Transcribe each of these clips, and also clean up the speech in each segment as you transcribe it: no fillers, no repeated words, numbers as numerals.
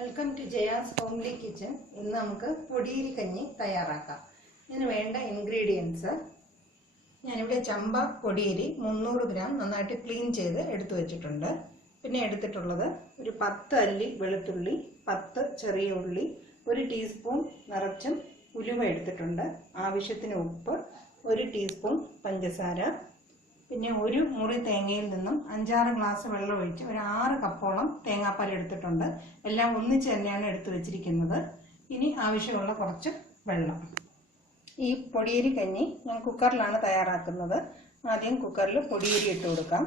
Welcome to Jaya's homely kitchen. ഇന്ന് നമുക്ക് പൊടിയരി കഞ്ഞി തയ്യാറാക്കാം. ഇതിന് വേണ്ട ഇൻഗ്രീഡിയൻസ്: ഞാനിവിടെ ചമ്പ പൊടിയരി 300 ഗ്രാം നന്നായിട്ട് ക്ലീൻ ചെയ്ത് എടുത്തു വെച്ചിട്ടുണ്ട്. പിന്നെ എടുത്തിട്ടുള്ളത് ഒരു 10 അല്ലി വെളുത്തുള്ളി, 10 ചെറിയ ഉള്ളി, 1 ടീസ്പൂൺ നിറച്ചും ഉലുവ എടുത്തിട്ടുണ്ട്, ആവശ്യത്തിന് ഉപ്പ്, 1 ടീസ്പൂൺ പഞ്ചസാര, പിന്നെ ഒരു മുറി തേങ്ങയിൽ നിന്നും 5-6 ഗ്ലാസ് വെള്ളം ഒഴിച്ച് ഒരു 6 കപ്പോളം തേങ്ങാപ്പാൽ എടുത്തിട്ടുണ്ട്. എല്ലാം ഒന്നിച്ച് തന്നെയാണ് എടുത്തു വെച്ചിരിക്കുന്നത്. ഇനി ആവശ്യമുള്ള കുറച്ച് വെള്ളം. ഈ പൊടിയരി കഞ്ഞി ഞാൻ കുക്കറിലാണ് തയ്യാറാക്കുന്നത്. ആദ്യം കുക്കറിൽ പൊടിയരി ഇട്ട് കൊടുക്കാം.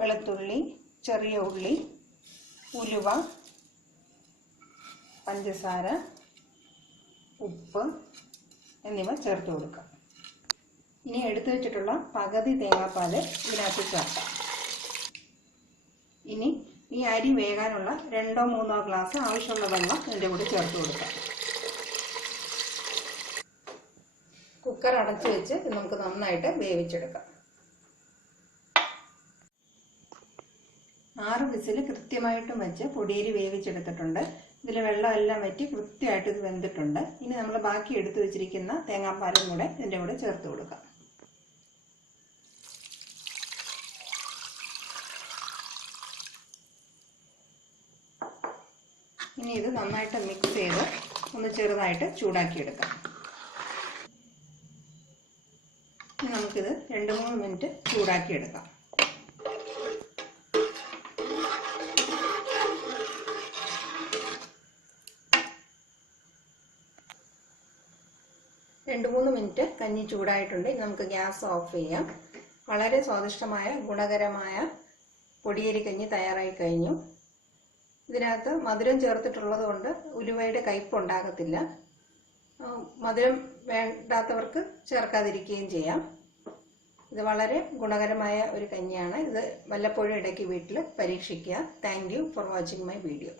വെളുത്തുള്ളി, ചെറിയ ഉള്ളി, ഉലുവ, പഞ്ചസാര, ഉപ്പ് എന്നിവ ചേർത്ത് കൊടുക്കാം. ഇനി എടുത്തു വെച്ചിട്ടുള്ള പകുതി തേങ്ങാപ്പാൽ ഇതിനകത്ത് ചേർക്കാം. ഇനി ഈ അരി വേകാനുള്ള 2-3 ഗ്ലാസ് ആവശ്യമുള്ള വെള്ളം ഇതിൻ്റെ കൂടെ ചേർത്ത് കൊടുക്കാം. കുക്കർ അടച്ചു വെച്ച് നമുക്ക് നന്നായിട്ട് വേവിച്ചെടുക്കാം. 6 വിസിൽ കൃത്യമായിട്ടും വെച്ച് പൊടിയരി വേവിച്ചെടുത്തിട്ടുണ്ട്. ഇതിൽ വെള്ളമെല്ലാം വറ്റി കൃത്യമായിട്ട് ഇത് വെന്തിട്ടുണ്ട്. ഇനി നമ്മൾ ബാക്കി എടുത്തു വെച്ചിരിക്കുന്ന തേങ്ങാപ്പാലും കൂടെ ഇതിൻ്റെ കൂടെ ചേർത്ത് കൊടുക്കാം. ഇനി ഇത് നന്നായിട്ട് മിക്സ് ചെയ്ത് ഒന്ന് ചെറുതായിട്ട് ചൂടാക്കിയെടുക്കാം. ഇനി നമുക്കിത് 2-3 മിനിറ്റ് ചൂടാക്കിയെടുക്കാം. രണ്ട് 3 മിനിറ്റ് കഞ്ഞി ചൂടായിട്ടുണ്ട്. നമുക്ക് ഗ്യാസ് ഓഫ് ചെയ്യാം. വളരെ സ്വാദിഷ്ടമായ ഗുണകരമായ പൊടിയരി കഞ്ഞി തയ്യാറായി കഴിഞ്ഞു. ഇതിനകത്ത് മധുരം ചേർത്തിട്ടുള്ളത് കൊണ്ട് ഉലുവയുടെ കയ്പ്പ് ഉണ്ടാകത്തില്ല. മധുരം വേണ്ടാത്തവർക്ക് ചേർക്കാതിരിക്കുകയും ചെയ്യാം. ഇത് വളരെ ഗുണകരമായ ഒരു കഞ്ഞിയാണ്. ഇത് വല്ലപ്പോഴും ഇടയ്ക്ക് വീട്ടിൽ പരീക്ഷിക്കുക. Thank you for watching my video.